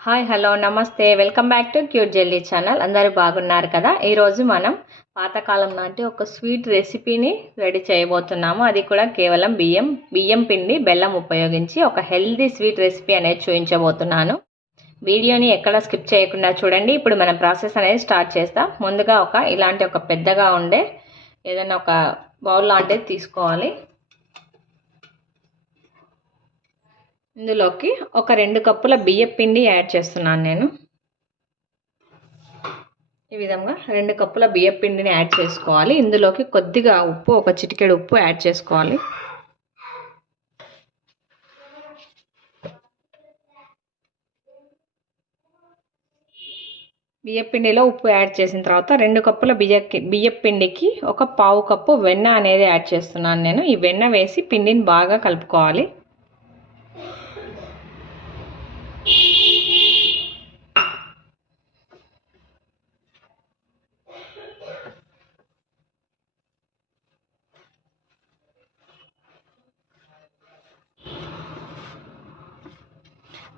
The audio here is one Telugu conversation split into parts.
హాయ్ హలో నమస్తే welcome back to cute jelly channel. అందరూ బాగున్నారు కదా. ఈరోజు మనం పాతకాలం నాటి ఒక స్వీట్ రెసిపీని రెడీ చేయబోతున్నాము. అది కూడా కేవలం బియ్యం పిండి బెల్లం ఉపయోగించి ఒక హెల్దీ స్వీట్ రెసిపీ అనేది చూపించబోతున్నాను. వీడియోని ఎక్కడ స్కిప్ చేయకుండా చూడండి. ఇప్పుడు మనం ప్రాసెస్ అనేది స్టార్ట్ చేస్తాం. ముందుగా ఇలాంటి ఒక పెద్దగా ఉండే ఏదైనా ఒక బౌల్ లాంటిది తీసుకోవాలి. ఇందులోకి ఒక 2 కప్పుల బియ్యం పిండి యాడ్ చేస్తున్నాను నేను. ఈ విధంగా 2 కప్పుల బియ్యం పిండిని యాడ్ చేసుకోవాలి. ఇందులోకి కొద్దిగా ఉప్పు, ఒక చిటికెడు ఉప్పు యాడ్ చేసుకోవాలి. బియ్యం పిండిలో ఉప్పు యాడ్ చేసిన తర్వాత 2 కప్పుల బియ్యం పిండికి ఒక పావు కప్పు వెన్న అనేది యాడ్ చేస్తున్నాను నేను. ఈ వెన్న వేసి పిండిని బాగా కలుపుకోవాలి.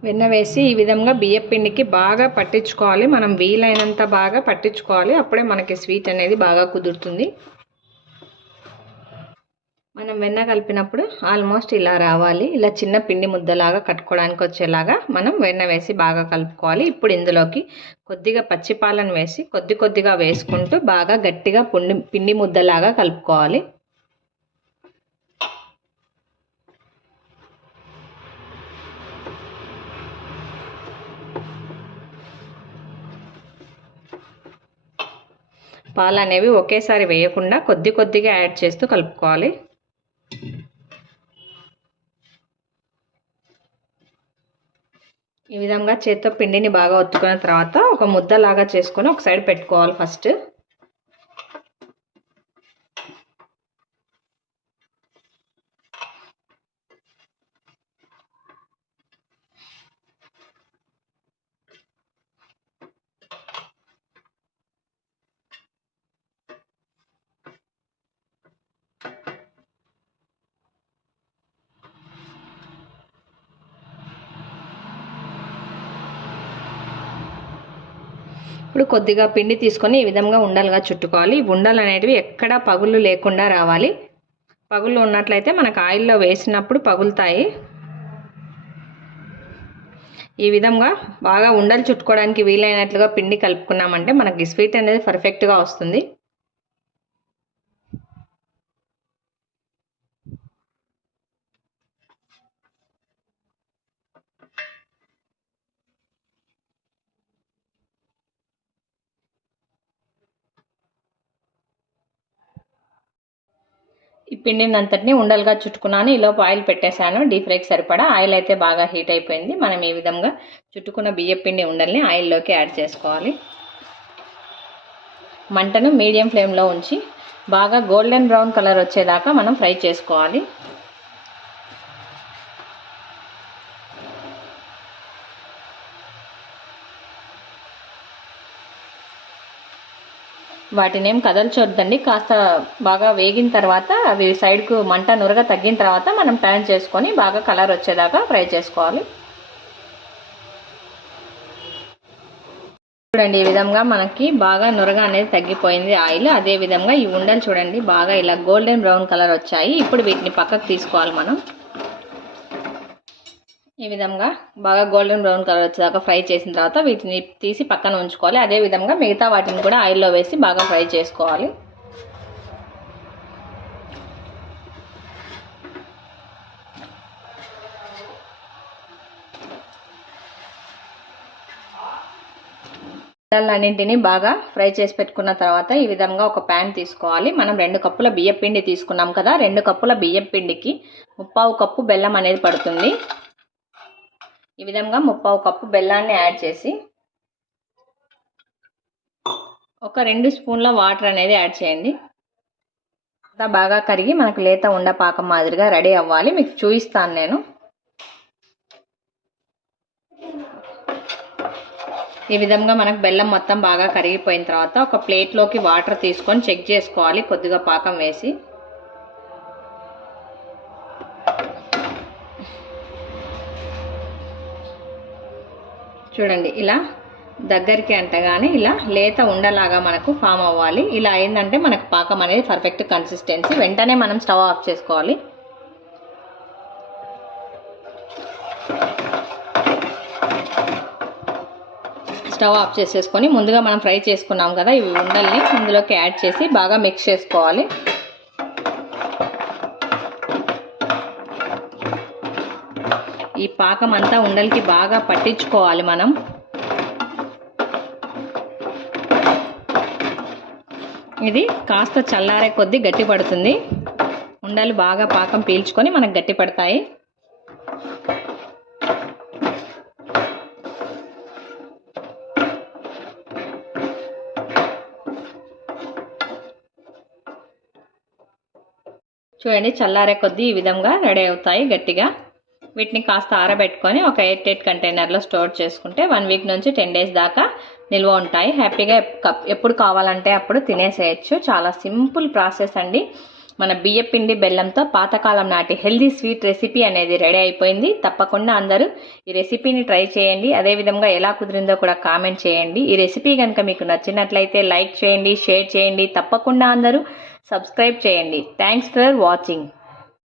వెన్న వేసి ఈ విధంగా బియ్యం పిండికి బాగా పట్టించుకోవాలి. మనం వీలైనంత బాగా పట్టించుకోవాలి. అప్పుడే మనకి స్వీట్ అనేది బాగా కుదురుతుంది. మనం వెన్న కలిపినప్పుడు ఆల్మోస్ట్ ఇలా రావాలి. ఇలా చిన్న పిండి ముద్దలాగా కట్టుకోవడానికి వచ్చేలాగా మనం వెన్న వేసి బాగా కలుపుకోవాలి. ఇప్పుడు ఇందులోకి కొద్దిగా పచ్చిపాలను వేసి కొద్దిగా వేసుకుంటూ బాగా గట్టిగా పిండి ముద్దలాగా కలుపుకోవాలి. పాలు అనేవి ఒకేసారి వేయకుండా కొద్దిగా యాడ్ చేస్తూ కలుపుకోవాలి. ఈ విధంగా చేత్తో పిండిని బాగా ఒత్తుకున్న తర్వాత ఒక ముద్దలాగా చేసుకొని ఒక సైడ్ పెట్టుకోవాలి. ఫస్ట్ ఇప్పుడు కొద్దిగా పిండి తీసుకొని ఈ విధంగా ఉండలుగా చుట్టుకోవాలి. ఉండలు అనేటివి ఎక్కడా పగుళ్ళు లేకుండా రావాలి. పగుళ్ళు ఉన్నట్లయితే మనకు ఆయిల్లో వేసినప్పుడు పగులుతాయి. ఈ విధంగా బాగా ఉండలు చుట్టుకోవడానికి వీలైనట్లుగా పిండి కలుపుకున్నామంటే మనకి స్వీట్ అనేది పర్ఫెక్ట్గా వస్తుంది. ఈ పిండిని అంతటిని ఉండలుగా చుట్టుకున్నాను. ఈలోపు ఆయిల్ పెట్టేశాను. డీప్ ఫ్రైకి సరిపడా ఆయిల్ అయితే బాగా హీట్ అయిపోయింది. మనం ఈ విధంగా చుట్టుకున్న బియ్యం పిండి ఉండల్ని ఆయిల్లోకి యాడ్ చేసుకోవాలి. మంటను మీడియం ఫ్లేమ్లో ఉంచి బాగా గోల్డెన్ బ్రౌన్ కలర్ వచ్చేదాకా మనం ఫ్రై చేసుకోవాలి. వాటిని ఏం కదల్చొద్దండి. కాస్త బాగా వేగిన తర్వాత అవి సైడ్కు మంట నురగ తగ్గిన తర్వాత మనం టర్న్ చేసుకొని బాగా కలర్ వచ్చేదాకా ఫ్రై చేసుకోవాలి. చూడండి, ఈ విధంగా మనకి బాగా నురగ అనేది తగ్గిపోయింది ఆయిల్. అదే విధంగా ఈ ఉండలు చూడండి బాగా ఇలా గోల్డెన్ బ్రౌన్ కలర్ వచ్చాయి. ఇప్పుడు వీటిని పక్కకు తీసుకోవాలి. మనం ఈ విధంగా బాగా గోల్డెన్ బ్రౌన్ కలర్ వచ్చేదాకా ఫ్రై చేసిన తర్వాత వీటిని తీసి పక్కన ఉంచుకోవాలి. అదే విధంగా మిగతా వాటిని కూడా ఆయిల్లో వేసి బాగా ఫ్రై చేసుకోవాలి. అన్నింటినీ బాగా ఫ్రై చేసి పెట్టుకున్న తర్వాత ఈ విధంగా ఒక ప్యాన్ తీసుకోవాలి. మనం 2 కప్పుల బియ్యం పిండి తీసుకున్నాం కదా. 2 కప్పుల బియ్యం పిండికి 3/4 కప్పు బెల్లం అనేది పడుతుంది. ఈ విధంగా 3/4 కప్పు బెల్లాన్ని యాడ్ చేసి ఒక 2 స్పూన్ల వాటర్ అనేది యాడ్ చేయండి. అంతా బాగా కరిగి మనకు లేత ఉండ పాకం మాదిరిగా రెడీ అవ్వాలి. మీకు చూపిస్తాను నేను. ఈ విధంగా మనకు బెల్లం మొత్తం బాగా కరిగిపోయిన తర్వాత ఒక ప్లేట్లోకి వాటర్ తీసుకొని చెక్ చేసుకోవాలి కొద్దిగా పాకం వేసి. చూడండి ఇలా దగ్గరికి అంటగానే ఇలా లేత ఉండలాగా మనకు ఫామ్ అవ్వాలి. ఇలా అయిందంటే మనకు పాకం అనేది పర్ఫెక్ట్ కన్సిస్టెన్సీ. వెంటనే మనం స్టవ్ ఆఫ్ చేసుకోవాలి. స్టవ్ ఆఫ్ చేసేసుకొని ముందుగా మనం ఫ్రై చేసుకున్నాం కదా ఇవి ఉండల్ని ఇందులోకి యాడ్ చేసి బాగా మిక్స్ చేసుకోవాలి. ఈ పాకం అంతా ఉండలకి బాగా పట్టించుకోవాలి మనం. ఇది కాస్త చల్లారే కొద్దీ గట్టి పడుతుంది. ఉండలు బాగా పాకం పీల్చుకొని మనకు గట్టి పడతాయి. చూడండి చల్లారే కొద్దీ ఈ విధంగా రెడీ అవుతాయి గట్టిగా. వీటిని కాస్త ఆరబెట్టుకొని ఒక ఎయిర్ టైట్ కంటైనర్లో స్టోర్ చేసుకుంటే 1 వీక్ నుంచి 10 డేస్ దాకా నిల్వ ఉంటాయి. హ్యాపీగా ఎప్పుడు కావాలంటే అప్పుడు తినేసేయచ్చు. చాలా సింపుల్ ప్రాసెస్ అండి. మన బియ్యపిండి బెల్లంతో పాతకాలం నాటి హెల్దీ స్వీట్ రెసిపీ అనేది రెడీ అయిపోయింది. తప్పకుండా అందరూ ఈ రెసిపీని ట్రై చేయండి. అదేవిధంగా ఎలా కుదిరిందో కూడా కామెంట్ చేయండి. ఈ రెసిపీ కనుక మీకు నచ్చినట్లయితే లైక్ చేయండి, షేర్ చేయండి. తప్పకుండా అందరూ సబ్స్క్రైబ్ చేయండి. Thanks for watching.